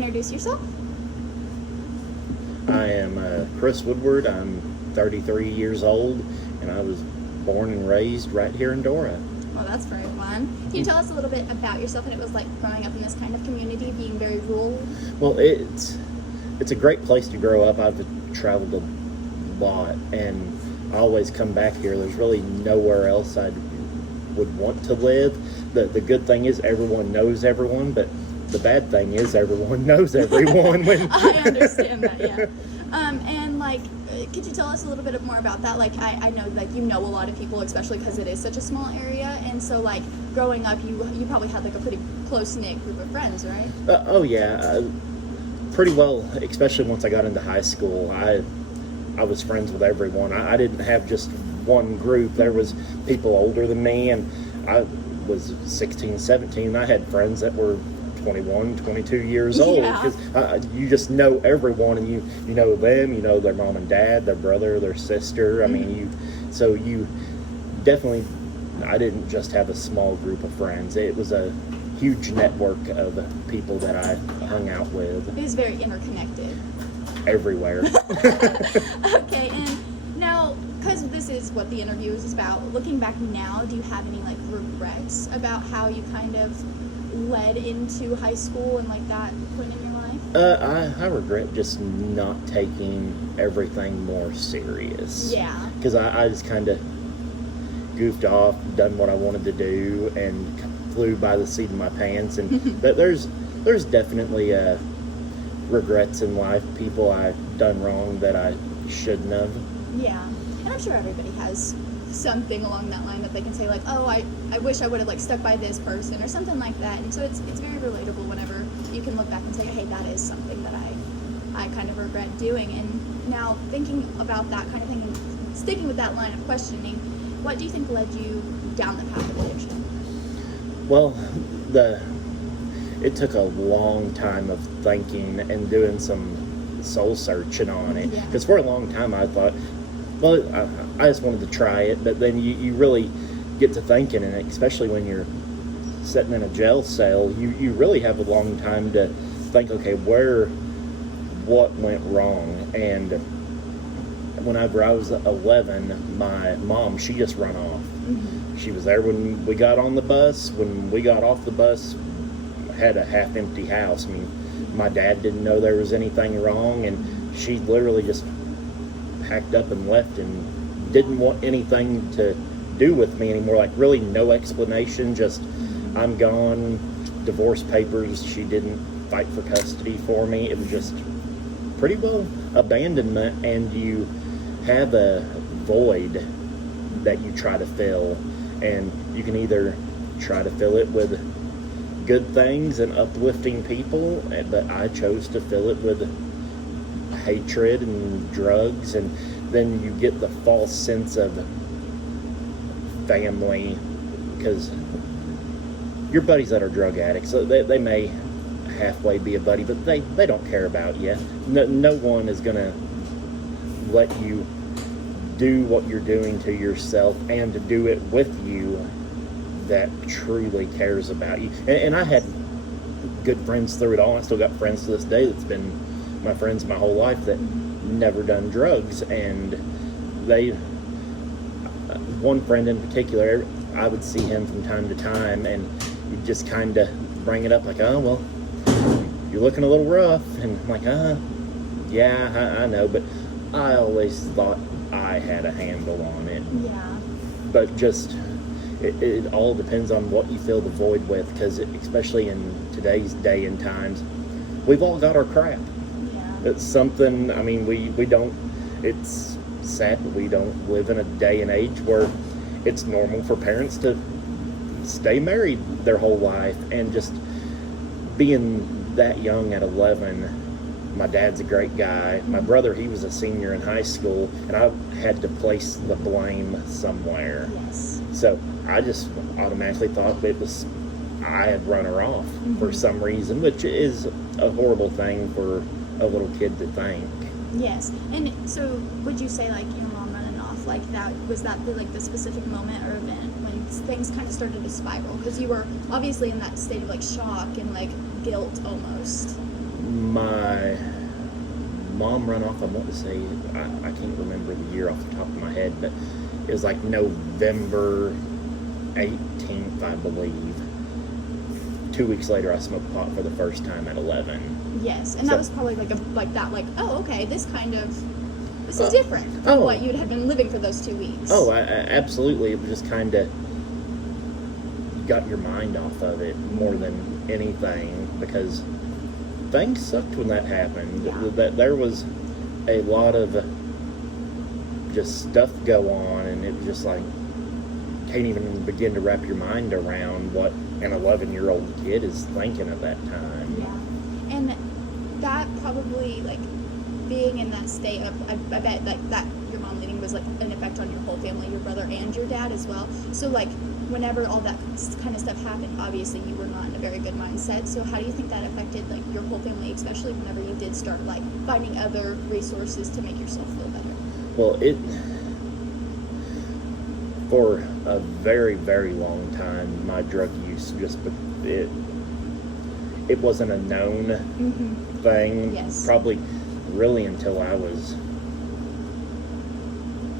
introduce yourself? I am Chris Woodward. I'm 33 years old, and I was born and raised right here in Dora. Well, that's very fun. Can you tell us a little bit about yourself and it was like growing up in this kind of community, being very rural? Well, it's a great place to grow up. I've traveled a lot, and I always come back here. There's really nowhere else I would want to live. The good thing is everyone knows everyone, but the bad thing is everyone knows everyone. I understand that, yeah. And like, could you tell us a little bit more about that? Like, I know like you know a lot of people, especially because it is such a small area, and so like growing up, you probably had like a pretty close-knit group of friends, right? Oh yeah, pretty well. Especially once I got into high school, I was friends with everyone. I didn't have just one group. There was people older than me, and I was 16, 17. I had friends that were 21, 22 years old, because you just know everyone, and you know them, you know their mom and dad, their brother, their sister. I mean, you definitely, I didn't just have a small group of friends. It was a huge network of people that I hung out with. It was very interconnected. Everywhere. Okay, and now, because this is what the interview is about, looking back now, do you have any like regrets about how you kind of led into high school and like that point in your life? I regret just not taking everything more serious. Yeah. Because I just kind of goofed off, done what I wanted to do, and flew by the seat of my pants. And there's definitely regrets in life, people I've done wrong that I shouldn't have. Yeah, and I'm sure everybody has something along that line that they can say like, oh, I wish I would have like stuck by this person or something like that. And so it's very relatable whenever you can look back and say, hey, that is something that I kind of regret doing. And now thinking about that kind of thing and sticking with that line of questioning, what do you think led you down the path of addiction? Well, it took a long time of thinking and doing some soul searching on it. Because for a long time I thought, well, I just wanted to try it, but then you really get to thinking, and especially when you're sitting in a jail cell, you really have a long time to think, okay, what went wrong? And whenever I was 11, my mom, she just run off. Mm-hmm. She was there when we got on the bus. When we got off the bus, had a half-empty house. I mean, my dad didn't know there was anything wrong, and she literally just packed up and left and didn't want anything to do with me anymore. Like, really no explanation, just I'm gone, divorce papers. She didn't fight for custody for me. It was just pretty well abandonment, and you have a void that you try to fill, and you can either try to fill it with good things and uplifting people, but I chose to fill it with hatred and drugs, and then you get the false sense of family, because your buddies that are drug addicts, they may halfway be a buddy, but they don't care about you. No one is going to let you do what you're doing to yourself and to do it with you that truly cares about you. And I had good friends through it all. I still got friends to this day that's been my friends my whole life that never done drugs, and one friend in particular, I would see him from time to time, and he'd just kind of bring it up like, oh, well, you're looking a little rough, and I'm like, yeah, I know, but I always thought I had a handle on it. Yeah. But just, it all depends on what you fill the void with, because especially in today's day and times, we've all got our crap. It's something, I mean, we don't, it's sad, but we don't live in a day and age where it's normal for parents to stay married their whole life. And just being that young at 11, my dad's a great guy. My brother, he was a senior in high school, and I had to place the blame somewhere. Yes. So I just automatically thought it was, I had run her off for some reason, which is a horrible thing for a little kid to think. Yes. And so would you say like your mom running off, like that, was that the specific moment or event when things kind of started to spiral? Because you were obviously in that state of like shock and like guilt almost. My mom run off, I want to say, I can't remember the year off the top of my head, but it was like November 18th, I believe. 2 weeks later, I smoked pot for the first time at 11. Yes, and So- that was probably oh, okay, this is different from oh. what you had been living for those 2 weeks. Oh, absolutely. It was just kind of got your mind off of it more than anything, because things sucked when that happened. Yeah. There was a lot of just stuff go on, and it was just like, can't even begin to wrap your mind around what an 11-year-old kid is thinking at that time. Yeah, and that probably, like, being in that state of, I bet, like, that your mom leaving was, like, an effect on your whole family, your brother and your dad as well. So, like, whenever all that kind of stuff happened, obviously you were not in a very good mindset. So how do you think that affected, like, your whole family, especially whenever you did start, like, finding other resources to make yourself feel better? Well, for a very, very long time, my drug use it wasn't a known thing. Yes. Probably really until I was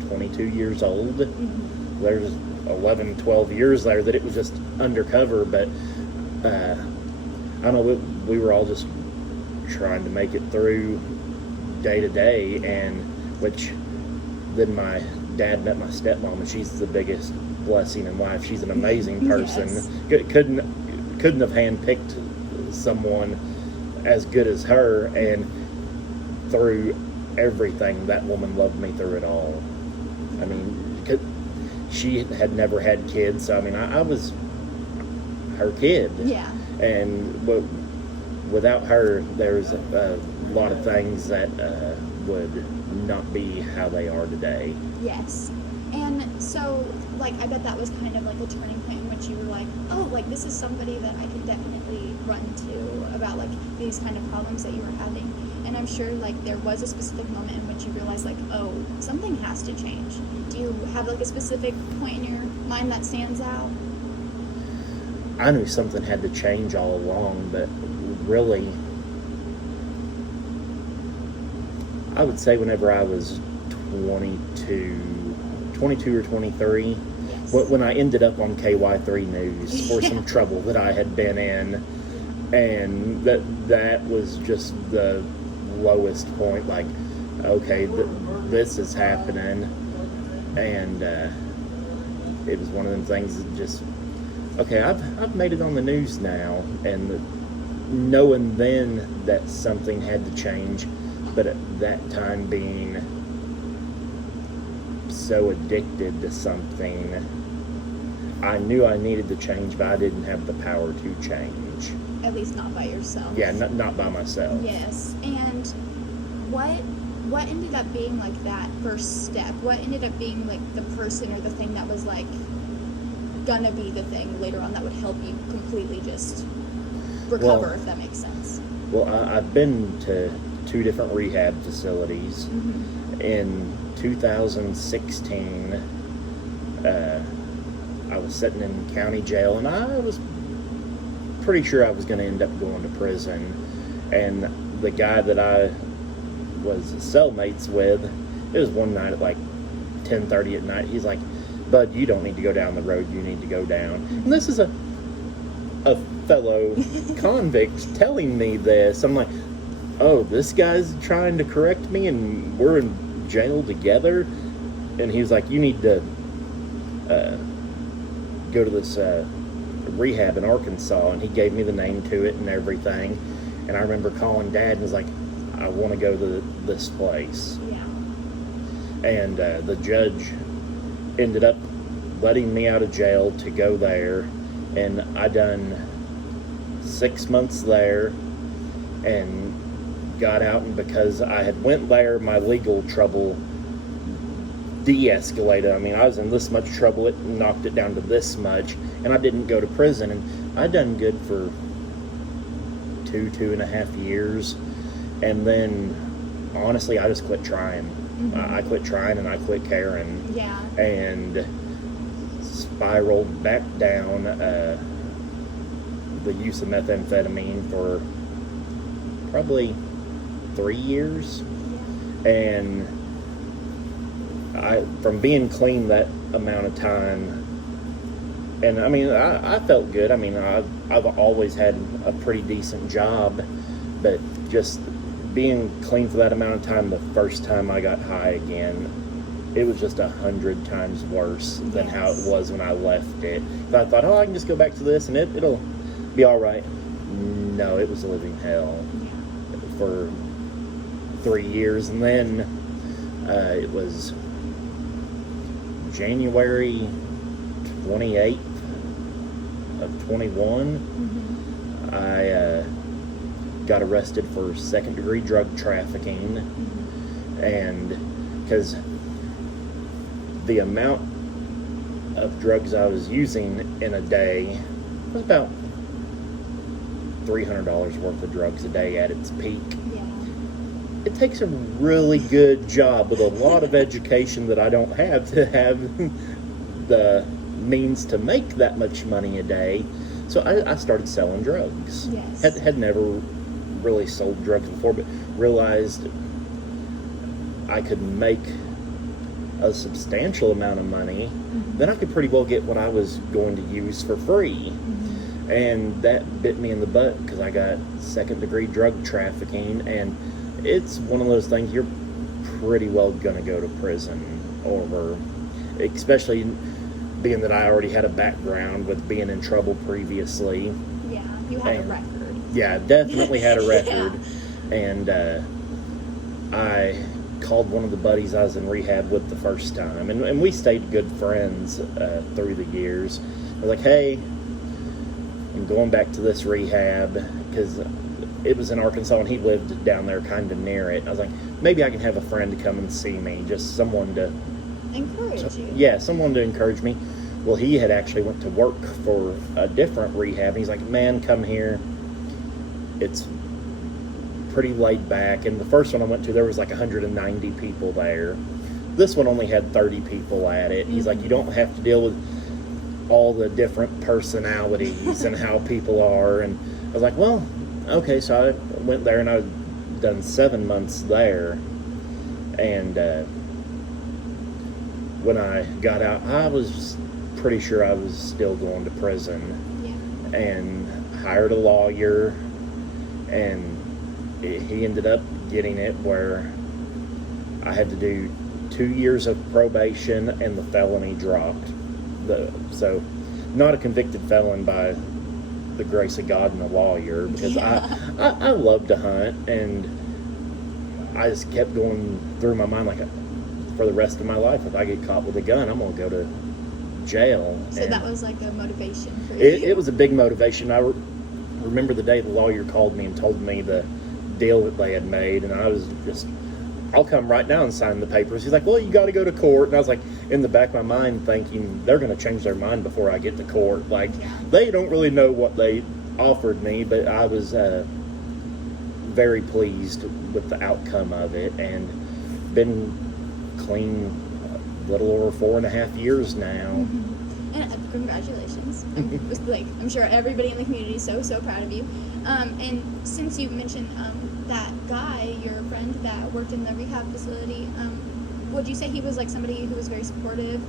22 years old. There's 11, 12 years there that it was just undercover, but I don't know, we were all just trying to make it through day to day, and which then my dad met my stepmom, and she's the biggest blessing in life. She's an amazing person. Yes. Couldn't have handpicked someone as good as her, and through everything, that woman loved me through it all. I mean, she had never had kids, so I mean, I was her kid. Yeah. And without her, there's a lot of things that would not be how they are today. Yes. And so, like, I bet that was kind of like a turning point in which you were like, oh, like, this is somebody that I can definitely run to about, like, these kind of problems that you were having. And I'm sure, like, there was a specific moment in which you realized, like, oh, something has to change. Do you have, like, a specific point in your mind that stands out? I knew something had to change all along, but really, I would say whenever I was 22 or 23, Yes. when I ended up on KY3 News for some trouble that I had been in, and that was just the lowest point, like, okay, this is happening, and it was one of them things that just, okay, I've made it on the news now, and knowing then that something had to change, but at that time being so addicted to something, I knew I needed to change, but I didn't have the power to change. At least not by yourself. Yeah, not by myself. Yes. And what ended up being, like, that first step? What ended up being, like, the person or the thing that was, like, gonna be the thing later on that would help you completely just recover, Well, if that makes sense? Well, I've been to 2 different rehab facilities. In 2016, I was sitting in county jail, and I was pretty sure I was going to end up going to prison. And the guy that I was cellmates with, it was one night at like 10:30 at night. He's like, "Bud, you don't need to go down the road. You need to go down." And this is a fellow convict telling me this. I'm like, oh, this guy's trying to correct me, and we're in jail together. And he was like, you need to go to this rehab in Arkansas, and he gave me the name to it and everything. And I remember calling Dad and was like, I want to go to this place. Yeah. And the judge ended up letting me out of jail to go there, and I done 6 months there and got out. And because I had went there, my legal trouble de-escalated. I mean, I was in this much trouble, it knocked it down to this much, and I didn't go to prison. And I done good for 2.5 years, and then honestly I just quit trying. I quit trying, and I quit caring. Yeah. And spiraled back down the use of methamphetamine for probably 3 years. Yeah. And from being clean that amount of time, and I mean, I felt good. I mean, I've always had a pretty decent job, but just being clean for that amount of time, the first time I got high again, it was just 100 times worse than how it was when I left it. But I thought, oh, I can just go back to this and it'll be all right. No, it was a living hell for 3 years. And then it was January 28th of 21. Mm-hmm. I got arrested for second-degree drug trafficking. Mm-hmm. And because the amount of drugs I was using in a day was about $300 worth of drugs a day at its peak. Yeah. It takes a really good job with a lot of education that I don't have to have the means to make that much money a day. So I started selling drugs. Yes. Had never really sold drugs before, but realized I could make a substantial amount of money. Mm-hmm. Then I could pretty well get what I was going to use for free. Mm-hmm. And that bit me in the butt because I got second-degree drug trafficking, and it's one of those things you're pretty well going to go to prison over, especially being that I already had a background with being in trouble previously. Yeah, you had a record. Yeah, definitely had a record. Yeah. And I called one of the buddies I was in rehab with the first time, and we stayed good friends through the years. I was like, hey, I'm going back to this rehab because it was in Arkansas and he lived down there kind of near it. I was like, maybe I can have a friend to come and see me, just someone to encourage you. Yeah, someone to encourage me. Well, he had actually went to work for a different rehab. He's like, man, come here. It's pretty laid back. And the first one I went to, there was like 190 people there. This one only had 30 people at it. He's like, you don't have to deal with all the different personalities and how people are. And I was like, well, okay. So I went there and I was done 7 months there. And when I got out, I was pretty sure I was still going to prison. Yeah. And hired a lawyer, and he ended up getting it where I had to do 2 years of probation and the felony dropped. So not a convicted felon by the grace of God and a lawyer, because I love to hunt, and I just kept going through my mind like, for the rest of my life, if I get caught with a gun, I'm going to go to jail. So that was like a motivation for you? It was a big motivation. I remember the day the lawyer called me and told me the deal that they had made, and I was just, I'll come right now and sign the papers. He's like, well, you got to go to court. And I was like, in the back of my mind thinking, they're going to change their mind before I get to court. Like, they don't really know what they offered me, but I was very pleased with the outcome of it, and been clean a little over 4.5 years now. Mm-hmm. And congratulations. I'm sure everybody in the community is so proud of you. And since you mentioned that guy, your friend that worked in the rehab facility, would you say he was like somebody who was very supportive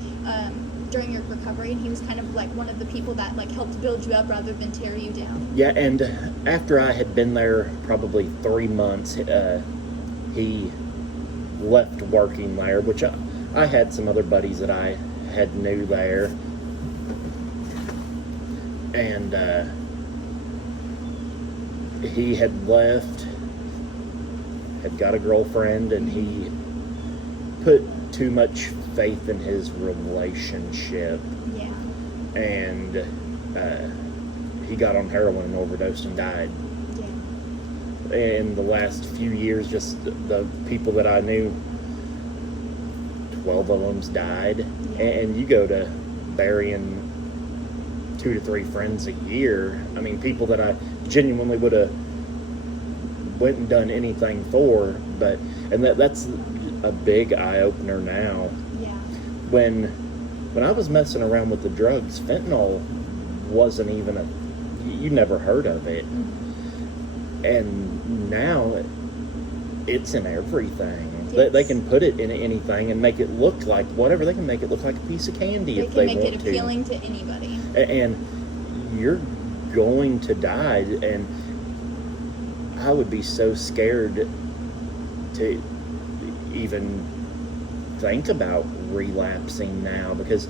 during your recovery, and he was kind of like one of the people that like helped build you up rather than tear you down? Yeah, and after I had been there probably 3 months, he left working there, which I had some other buddies that I had knew there, and he had left, had got a girlfriend, and he put too much faith in his relationship. Yeah. And he got on heroin and overdosed and died. Yeah. In the last few years, just the people that I knew, 12 of them's died. Yeah. And you go to burying 2 to 3 friends a year. I mean, people that I genuinely would have went and done anything for, and that's a big eye-opener now. Yeah. When I was messing around with the drugs, fentanyl wasn't even you never heard of it. Mm-hmm. And now it's in everything. Yes. They can put it in anything and make it look like whatever. They can make it look like a piece of candy if they want to. They can make it appealing to anybody. And you're going to die. And I would be so scared to even think about relapsing now, because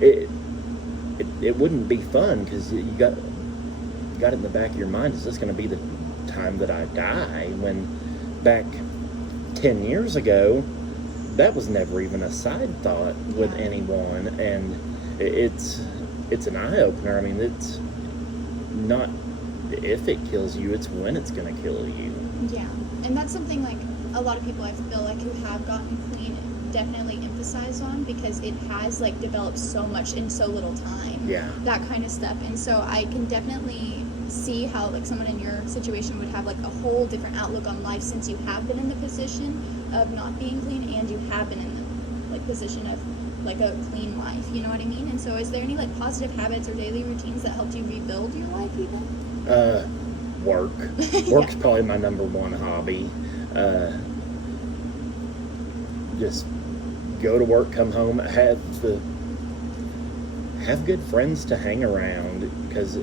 it wouldn't be fun, because you got it in the back of your mind, is this going to be the time that I die? When back 10 years ago, that was never even a side thought with anyone, and it's an eye-opener. I mean, it's not if it kills you, it's when it's going to kill you. Yeah, and that's something like a lot of people I feel like who have gotten clean definitely emphasize on, because it has like developed so much in so little time. Yeah. That kind of stuff. And so I can definitely see how like someone in your situation would have like a whole different outlook on life, since you have been in the position of not being clean and you have been in the like position of like a clean life, you know what I mean? And so is there any like positive habits or daily routines that helped you rebuild your life even? Work. Work's probably my number one hobby. Just go to work, come home, have good friends to hang around, because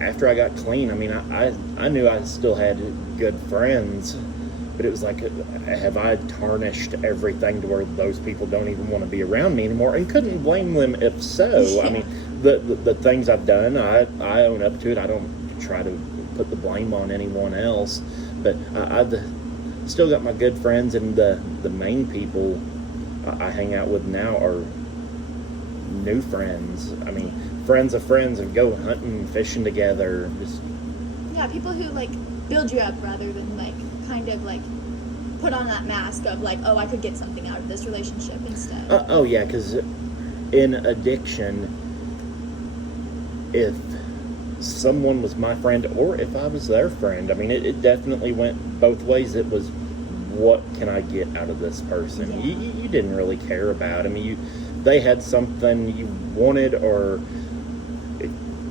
after I got clean, I mean, I knew I still had good friends, but it was like, have I tarnished everything to where those people don't even want to be around me anymore? And couldn't blame them if so. Yeah. I mean, the things I've done, I own up to it. I don't try to put the blame on anyone else, but I've still got my good friends, and the main people I hang out with now are new friends. I mean, friends of friends, and go hunting, fishing together. Just people who like build you up rather than like kind of like put on that mask of like, oh, I could get something out of this relationship instead. Oh yeah, because in addiction, if someone was my friend or if I was their friend, I mean, it definitely went both ways. It was, what can I get out of this person? Yeah. You didn't really care about. I mean, they had something you wanted, or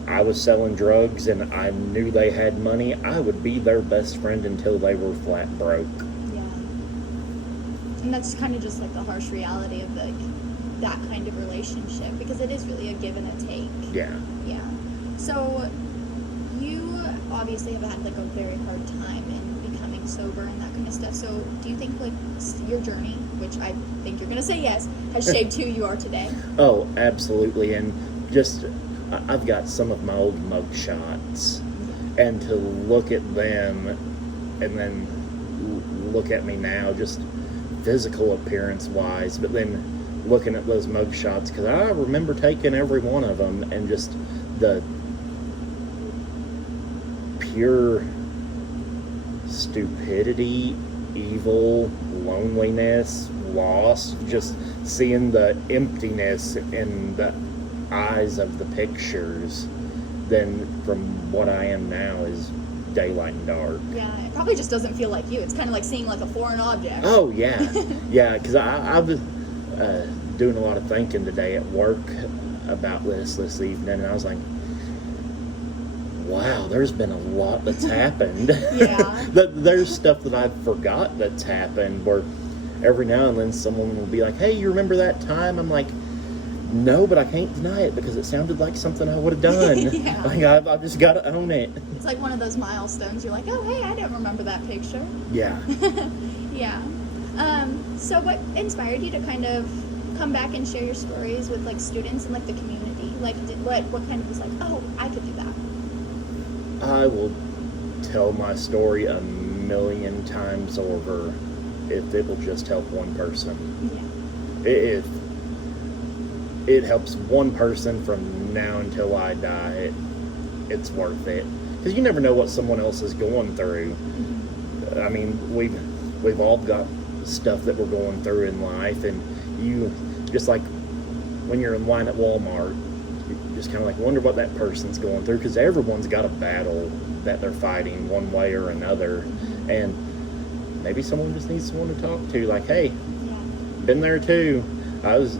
I was selling drugs and I knew they had money, I would be their best friend until they were flat broke. Yeah. And that's kind of just like the harsh reality of like that kind of relationship, because it is really a give and a take. Yeah. Yeah. So you obviously have had like a very hard time in becoming sober and that kind of stuff. So do you think like your journey, which I think you're going to say yes, has shaped who you are today? Oh, absolutely. And just, I've got some of my old mug shots, and to look at them and then look at me now, just physical appearance wise, but then looking at those mug shots, because I remember taking every one of them, and just the pure stupidity, evil, loneliness, loss, just seeing the emptiness in the eyes of the pictures, then from what I am now is daylight and dark. Yeah, it probably just doesn't feel like you. It's kind of like seeing like a foreign object. Oh yeah. Yeah, because I was doing a lot of thinking today at work about this evening, and I was like, wow, there's been a lot that's happened. Yeah. There's stuff that I've forgot that's happened, where every now and then someone will be like, hey, you remember that time? I'm like, no, but I can't deny it, because it sounded like something I would have done. Yeah. Like, I've just got to own it. It's like one of those milestones. You're like, oh, hey, I don't remember that picture. Yeah. Yeah. So what inspired you to kind of come back and share your stories with like students and like the community? Like, what kind of was like, oh, I could do that? I will tell my story 1,000,000 times over if it will just help one person. Yeah. If it helps one person from now until I die, it's worth it. Because you never know what someone else is going through. Mm-hmm. I mean, we've all got stuff that we're going through in life, and you, just like when you're in line at Walmart, you just kind of like wonder what that person's going through, because everyone's got a battle that they're fighting one way or another. Mm-hmm. And maybe someone just needs someone to talk to, like, hey, Yeah. been there too. I was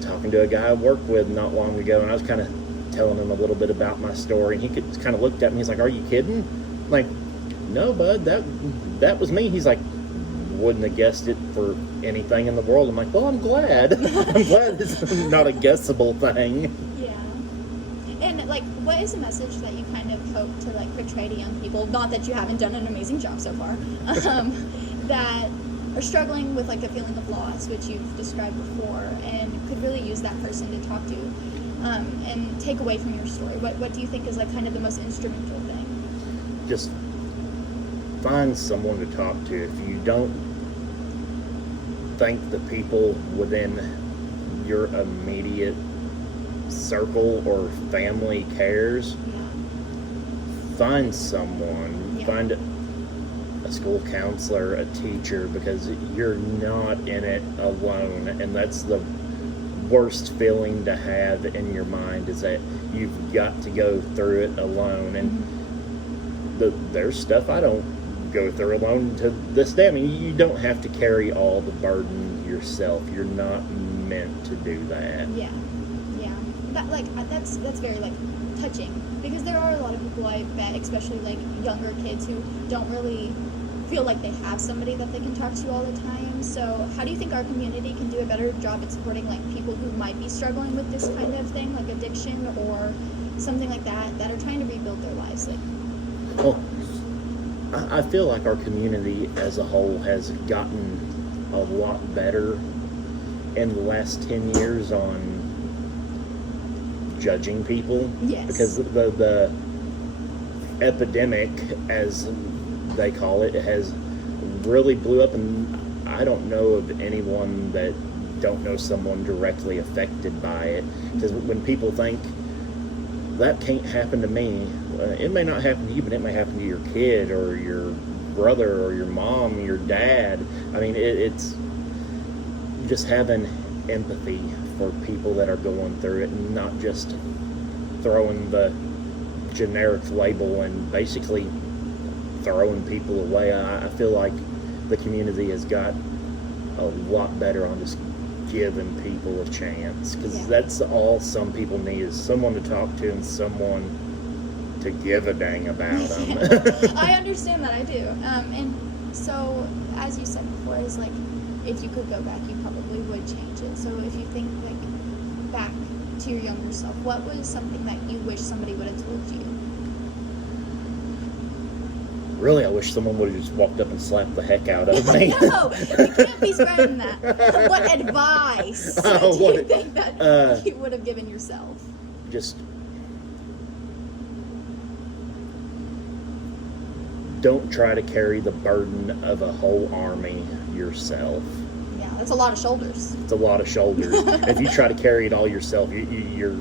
talking to a guy I worked with not long ago, and I was kind of telling him a little bit about my story, and he kind of looked at me, he's like, are you kidding? Like, no, bud, that was me. He's like, wouldn't have guessed it for anything in the world. I'm like, well, I'm glad. I'm glad it's not a guessable thing. Yeah. And like, what is a message that you kind of hope to like portray to young people? Not that you haven't done an amazing job so far, that are struggling with like a feeling of loss, which you've described before, and could really use that person to talk to, and take away from your story. What do you think is like kind of the most instrumental thing? Just find someone to talk to. If you don't think the people within your immediate circle or family cares, find someone. Find a school counselor, a teacher, because you're not in it alone, and that's the worst feeling to have in your mind, is that you've got to go through it alone. And there's stuff I don't go through alone to this day. I mean, you don't have to carry all the burden yourself. You're not meant to do that. Yeah. That's very like touching, because there are a lot of people, I bet, especially like younger kids, who don't really feel like they have somebody that they can talk to all the time. So how do you think our community can do a better job at supporting like people who might be struggling with this kind of thing, like addiction or something like that are trying to rebuild their lives? Like, well, I feel like our community as a whole has gotten a lot better in the last 10 years on judging people. Yes. Because the epidemic, as they call it, has really blew up, and I don't know of anyone that don't know someone directly affected by it. Because when people think, that can't happen to me, it may not happen to you, but it may happen to your kid or your brother or your mom, your dad. I mean, it's just having empathy for people that are going through it, and not just throwing the generic label and basically throwing people away. I feel like the community has got a lot better on just giving people a chance, because that's all some people need, is someone to talk to and someone to give a dang about them. I understand that, I do. And so, as you said before, is like, if you could go back, you probably would change it. So if you think like back to your younger self, what was something that you wish somebody would have told you? Really, I wish someone would have just walked up and slapped the heck out of me. No, you can't be spreading that. What advice do you think that you would have given yourself? Just don't try to carry the burden of a whole army yourself. Yeah, that's a lot of shoulders. It's a lot of shoulders. If you try to carry it all yourself, you're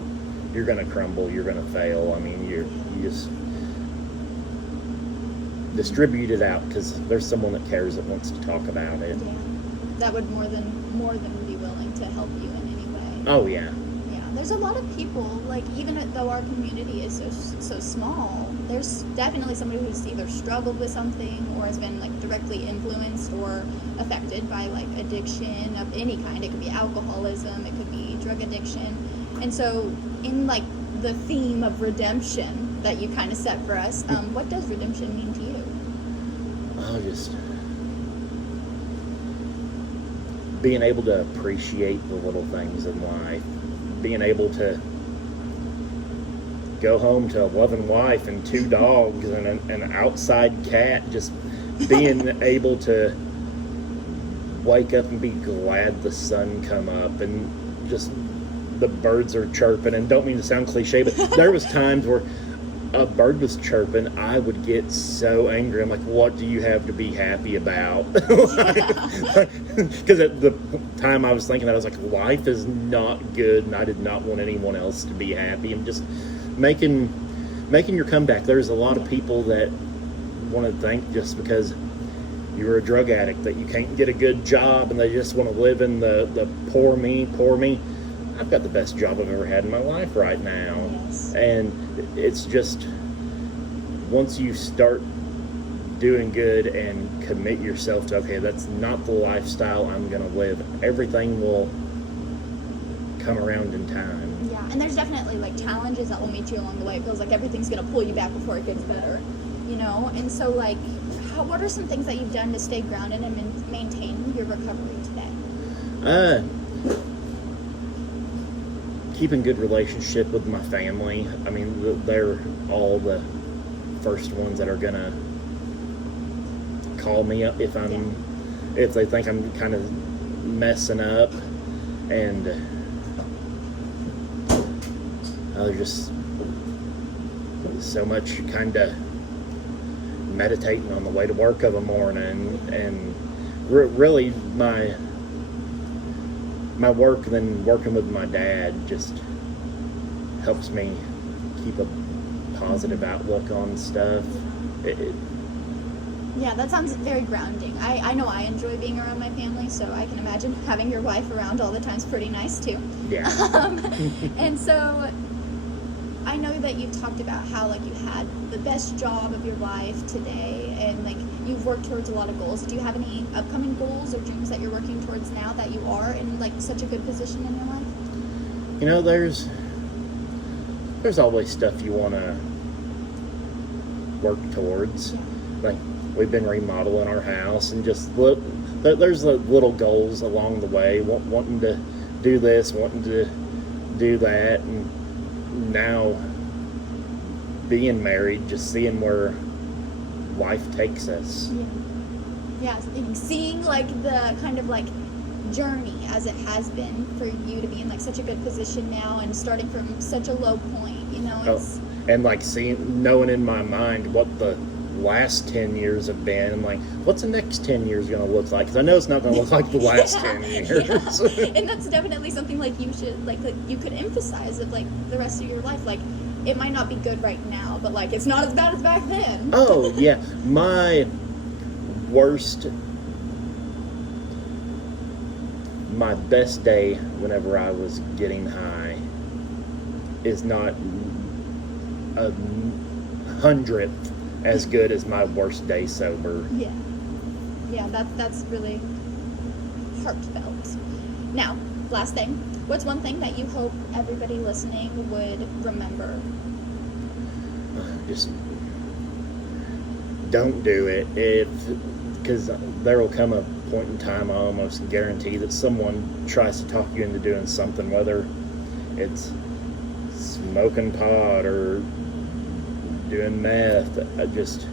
going to crumble. You're going to fail. I mean, you just distribute it out, because there's someone that cares, that wants to talk about it. Yeah, that would more than be willing to help you in any way. Oh yeah. Yeah, there's a lot of people, like, even though our community is so small, there's definitely somebody who's either struggled with something or has been like directly influenced or affected by like addiction of any kind. It could be alcoholism, it could be drug addiction. And so in like the theme of redemption that you kind of set for us, what does redemption mean to you? Oh, just being able to appreciate the little things in life, being able to go home to a loving wife and 2 dogs and an outside cat, just being able to wake up and be glad the sun come up and just the birds are chirping. And don't mean to sound cliche, but there was times where a bird was chirping, I would get so angry. I'm like, what do you have to be happy about? Because at the time I was thinking that, I was like, life is not good, and I did not want anyone else to be happy. I'm just making your comeback. There's a lot of people that want to think just because you're a drug addict that you can't get a good job, and they just want to live in the poor me. I've got the best job I've ever had in my life right now. Yes. And it's just, once you start doing good and commit yourself to, okay, that's not the lifestyle I'm going to live, everything will come around in time. Yeah, and there's definitely like challenges that will meet you along the way. It feels like everything's going to pull you back before it gets better, you know? And so like, what are some things that you've done to stay grounded and maintain your recovery today? Keeping good relationship with my family. I mean, they're all the first ones that are gonna call me up if they think I'm kind of messing up, and there's just so much kind of meditating on the way to work of a morning, and really my work, then working with my dad, just helps me keep a positive outlook on stuff. Yeah, that sounds very grounding. I know I enjoy being around my family, so I can imagine having your wife around all the time is pretty nice too. Yeah. And so I know that you talked about how like you had the best job of your life today, and like you've worked towards a lot of goals. Do you have any upcoming goals or dreams that you're working towards now that you are in like such a good position in your life? You know, there's always stuff you want to work towards. Yeah. Like, we've been remodeling our house, and just there's little goals along the way, wanting to do this, wanting to do that, and now being married, just seeing where life takes us. Yeah, seeing like the kind of like journey as it has been for you to be in like such a good position now and starting from such a low point, you know. It's and like knowing in my mind what the last 10 years have been, and like, what's the next 10 years going to look like? Because I know it's not going to look like the last 10 years. Yeah. And that's definitely something like you should like you could emphasize of like the rest of your life. Like, it might not be good right now, but like it's not as bad as back then. Oh yeah, my best day whenever I was getting high is not 100th as good as my worst day sober. Yeah, that's really heartfelt. Now, last thing, what's one thing that you hope everybody listening would remember? Just don't do it, because there will come a point in time, I almost guarantee, that someone tries to talk you into doing something, whether it's smoking pot or doing meth. Just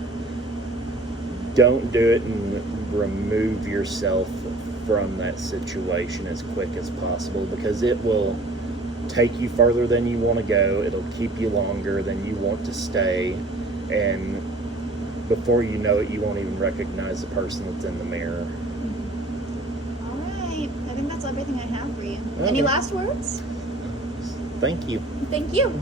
don't do it, and remove yourself from that situation as quick as possible, because it will take you further than you want to go. It'll keep you longer than you want to stay, and before you know it, you won't even recognize the person that's in the mirror. All right, I think that's everything I have for you. Okay. Any last words? Thank you. Thank you.